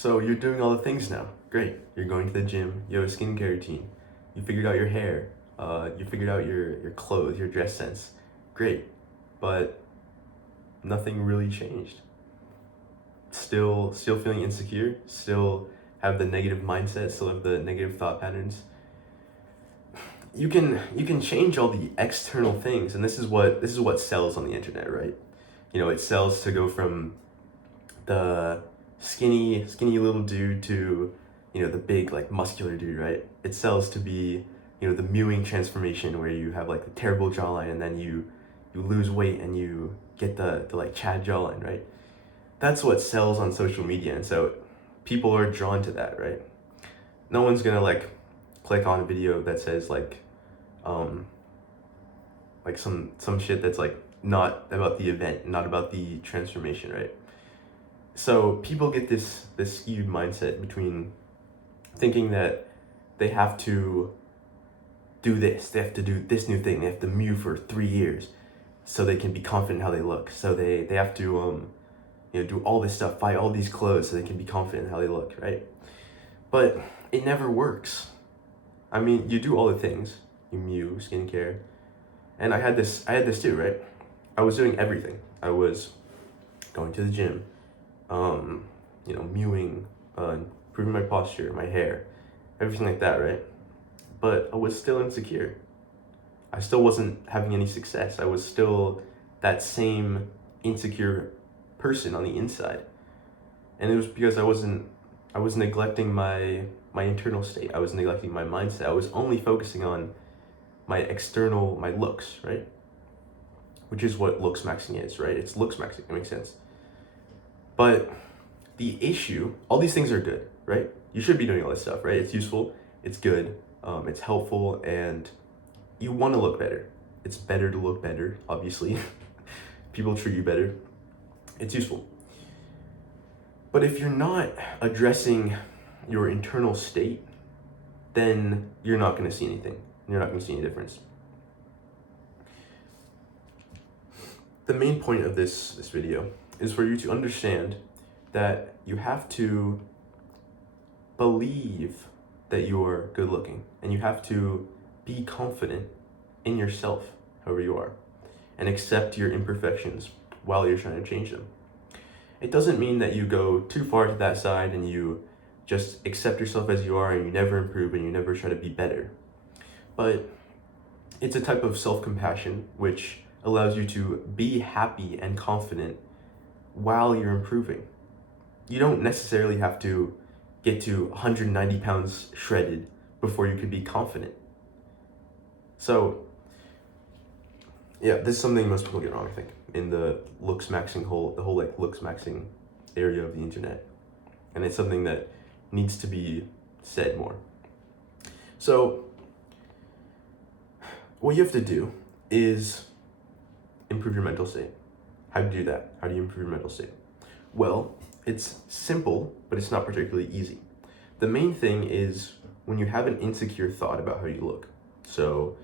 So you're doing all the things now. Great. You're going to the gym. You have a skincare routine. You figured out your hair. You figured out your clothes, your dress sense. Great. But nothing really changed. Still feeling insecure. Still have the negative mindset. Still have the negative thought patterns. You can change all the external things, and this is what sells on the internet, right? It sells to go from the skinny little dude to the big like muscular dude, right? It sells to be the mewing transformation where you have like the terrible jawline and then you lose weight and you get the like Chad jawline, right? That's what sells on social media, and so people are drawn to that, right? No one's gonna like click on a video that says um like some shit that's like not about the event, not about the transformation, right? So people get this skewed mindset between thinking that they have to do this, they have to do this new thing, they have to mew for 3 years so they can be confident how they look. So they have to do all this stuff, buy all these clothes so they can be confident in how they look, right? But it never works. I mean, you do all the things, you mew, skincare, and I had this too, right? I was doing everything. I was going to the gym, mewing, improving my posture, my hair, everything like that, right? But I was still insecure. I still wasn't having any success. I was still that same insecure person on the inside. And it was because I was neglecting my internal state. I was neglecting my mindset. I was only focusing on my looks, right? Which is what Looksmaxxing is, right? It's Looksmaxxing, it makes sense. But the issue, all these things are good, right? You should be doing all this stuff, right? It's useful, it's good, it's helpful, and you want to look better. It's better to look better, obviously. People treat you better. It's useful. But if you're not addressing your internal state, then you're not going to see anything. You're not going to see any difference. The main point of this video is for you to understand that you have to believe that you're good looking, and you have to be confident in yourself, however you are, and accept your imperfections while you're trying to change them. It doesn't mean that you go too far to that side and you just accept yourself as you are and you never improve and you never try to be better. But it's a type of self-compassion which allows you to be happy and confident while you're improving. You don't necessarily have to get to 190 pounds shredded before you can be confident. So, yeah, this is something most people get wrong, I think, in the Looksmaxxing the whole like Looksmaxxing area of the internet. And it's something that needs to be said more. So, what you have to do is improve your mental state. How do you do that? How do you improve your mental state? Well, it's simple, but it's not particularly easy. The main thing is when you have an insecure thought about how you look. So,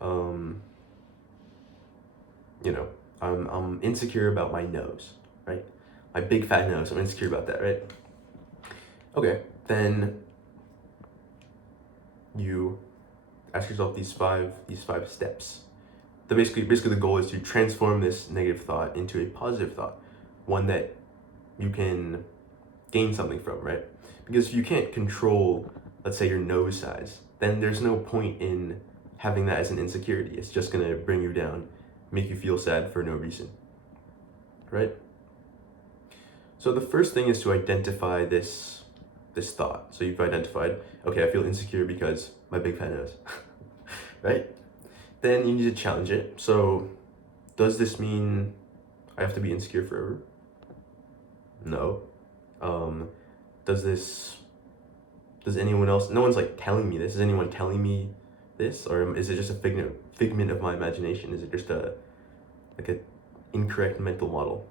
I'm insecure about my nose, right? My big fat nose, I'm insecure about that, right? Okay, then you ask yourself these five steps. Basically the goal is to transform this negative thought into a positive thought, one that you can gain something from, right? Because if you can't control, let's say, your nose size, then there's no point in having that as an insecurity. It's just gonna bring you down, make you feel sad for no reason, right? So the first thing is to identify this thought. So you've identified, okay, I feel insecure because my big fat nose, right? Then you need to challenge it. So does this mean I have to be insecure forever? No. Does anyone else, no one's like telling me this. Is anyone telling me this? Or is it just a figment of my imagination? Is it just an incorrect mental model?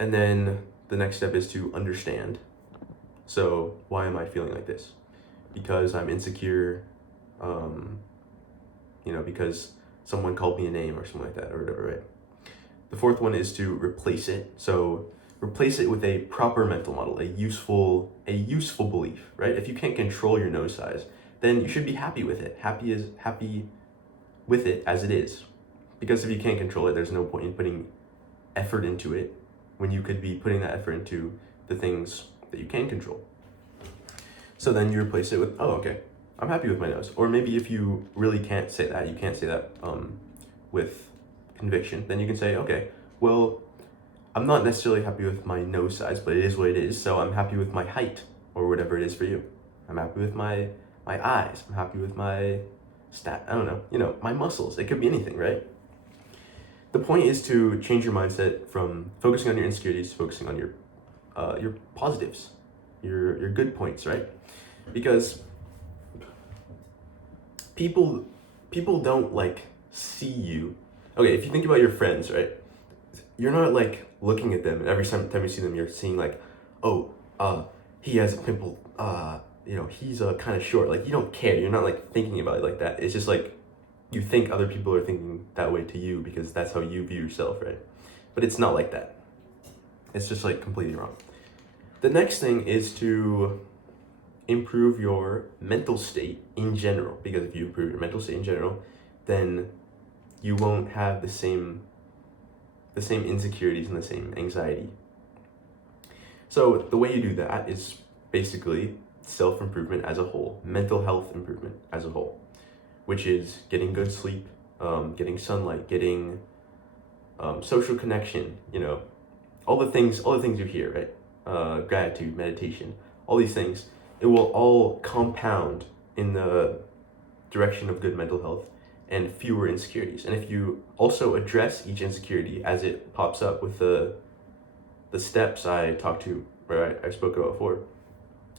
And then the next step is to understand. So why am I feeling like this? Because I'm insecure, because someone called me a name or something like that or whatever, right? The fourth one is to replace it. So replace it with a proper mental model, a useful belief, right? If you can't control your nose size, then you should be happy with it. Happy with it as it is. Because if you can't control it, there's no point in putting effort into it when you could be putting that effort into the things that you can control. So then you replace it with, oh, okay, I'm happy with my nose. Or maybe if you really can't say that, you can't say that with conviction, then you can say, okay, well, I'm not necessarily happy with my nose size, but it is what it is, so I'm happy with my height, or whatever it is for you. I'm happy with my eyes. I'm happy with my I don't know, my muscles. It could be anything, right? The point is to change your mindset from focusing on your insecurities to focusing on your positives, your good points, right? Because people don't like see you. Okay, if you think about your friends, right? You're not like looking at them and every time you see them you're seeing like, oh, he has a pimple, he's kind of short. Like, you don't care. You're not like thinking about it like that. It's just like you think other people are thinking that way to you because that's how you view yourself, right? But it's not like that. It's just like completely wrong. The next thing is to improve your mental state in general, because if you improve your mental state in general, then you won't have the same insecurities and the same anxiety. So the way you do that is basically self-improvement as a whole, mental health improvement as a whole, which is getting good sleep, getting sunlight, getting social connection, all the things you hear, right? Gratitude, meditation, all these things, it will all compound in the direction of good mental health and fewer insecurities. And if you also address each insecurity as it pops up with the steps I spoke about before,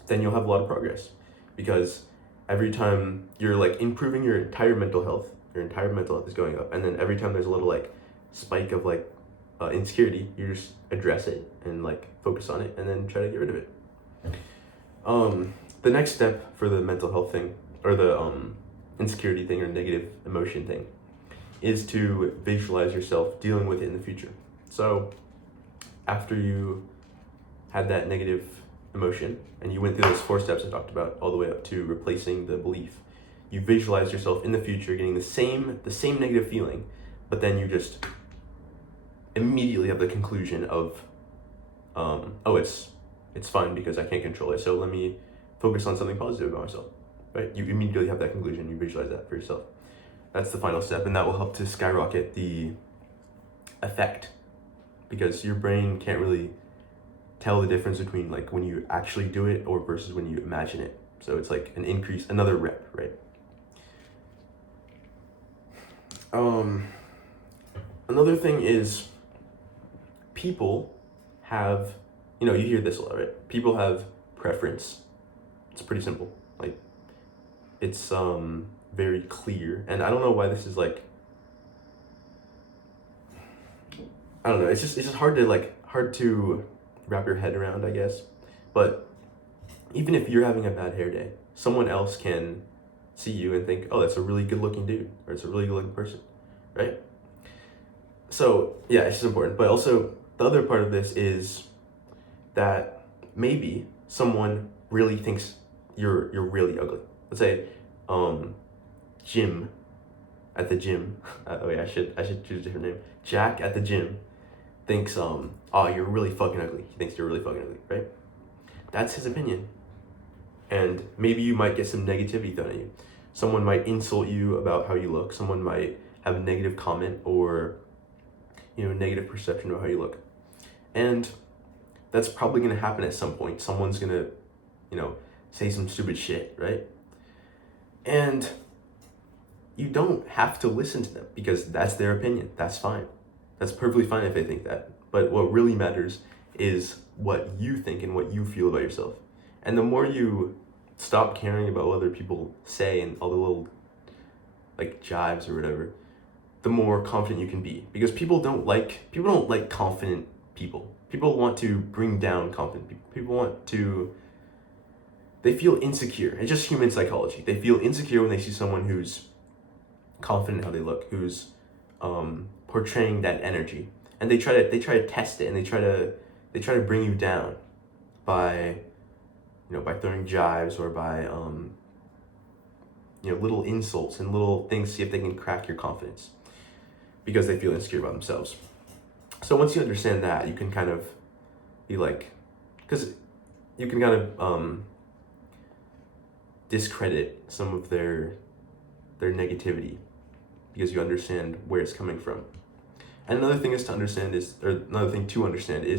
then you'll have a lot of progress. Because every time you're like improving your entire mental health is going up, and then every time there's a little like spike of like insecurity, you just address it and like focus on it and then try to get rid of it. The next step for the mental health thing, or the insecurity thing or negative emotion thing, is to visualize yourself dealing with it in the future. So after you had that negative emotion and you went through those 4 steps I talked about all the way up to replacing the belief, you visualize yourself in the future getting the same negative feeling, but then you just immediately have the conclusion of oh, it's fine because I can't control it, so let me focus on something positive about myself, right? You immediately have that conclusion, you visualize that for yourself. That's the final step, and that will help to skyrocket the effect, because your brain can't really tell the difference between like when you actually do it or versus when you imagine it. So it's like another rep, right? Another thing is people have, you hear this a lot, right? People have preference. It's pretty simple. Like, it's very clear, and I don't know why this is like, I don't know. It's just hard to wrap your head around, I guess. But even if you're having a bad hair day, someone else can see you and think, oh, that's a really good looking dude, or it's a really good looking person, right? So yeah, it's just important. But also the other part of this is that maybe someone really thinks you're really ugly. Let's say Jim at the gym. I should choose a different name. Jack at the gym thinks oh, you're really fucking ugly. He thinks you're really fucking ugly, right? That's his opinion. And maybe you might get some negativity thrown at you. Someone might insult you about how you look. Someone might have a negative comment or negative perception of how you look. And that's probably going to happen at some point. Someone's going to, say some stupid shit, right? And you don't have to listen to them because that's their opinion. That's fine. That's perfectly fine if they think that. But what really matters is what you think and what you feel about yourself. And the more you stop caring about what other people say and all the little like jibes or whatever, the more confident you can be. Because people don't like confident people. People want to bring down confident people. They feel insecure. It's just human psychology. They feel insecure when they see someone who's confident in how they look, who's portraying that energy. And they try to test it, and they try to they try to bring you down by, by throwing jibes or by, little insults and little things to see if they can crack your confidence because they feel insecure about themselves. So once you understand that, you can kind of be like, because you can kind of discredit some of their negativity because you understand where it's coming from. And another thing to understand is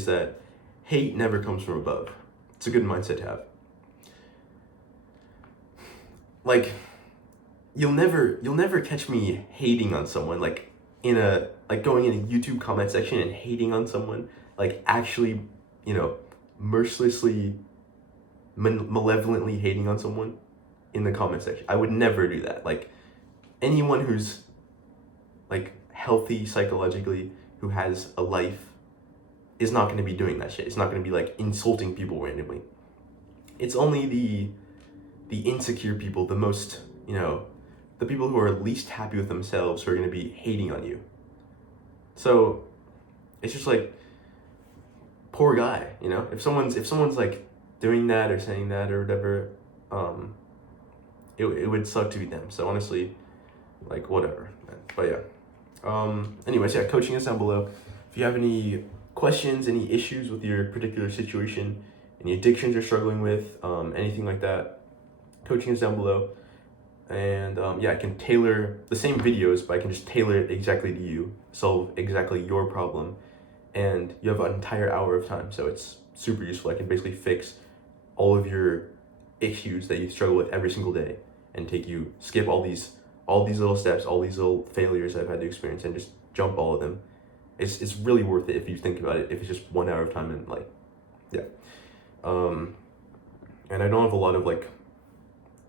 that hate never comes from above. It's a good mindset to have. Like, you'll never catch me hating on someone, like going in a YouTube comment section and hating on someone, like actually, mercilessly, malevolently hating on someone in the comment section. I would never do that. Like, anyone who's like healthy psychologically, who has a life, is not going to be doing that shit. It's not going to be like insulting people randomly. It's only the insecure people, the most, the people who are least happy with themselves, who are going to be hating on you. So it's just like, poor guy, if someone's like doing that or saying that or whatever, it would suck to be them. So honestly, like, whatever. But yeah. Anyways, yeah, coaching is down below. If you have any questions, any issues with your particular situation, any addictions you're struggling with, anything like that, coaching is down below. And I can tailor the same videos, but I can just tailor it exactly to you, solve exactly your problem, and you have an entire hour of time. So it's super useful. I can basically fix all of your issues that you struggle with every single day and skip all these little steps, all these little failures I've had to experience, and just jump all of them. It's really worth it if you think about it, if it's just 1 hour of time. And like, yeah. And I don't have a lot of like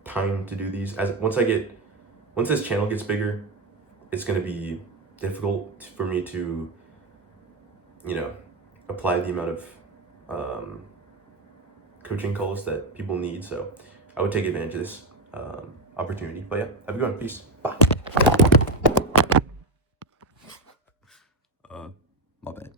time to do these. Once this channel gets bigger, it's going to be difficult for me to, apply the amount of coaching calls that people need. So I would take advantage of this opportunity. But yeah, have a good one. Peace. Bye.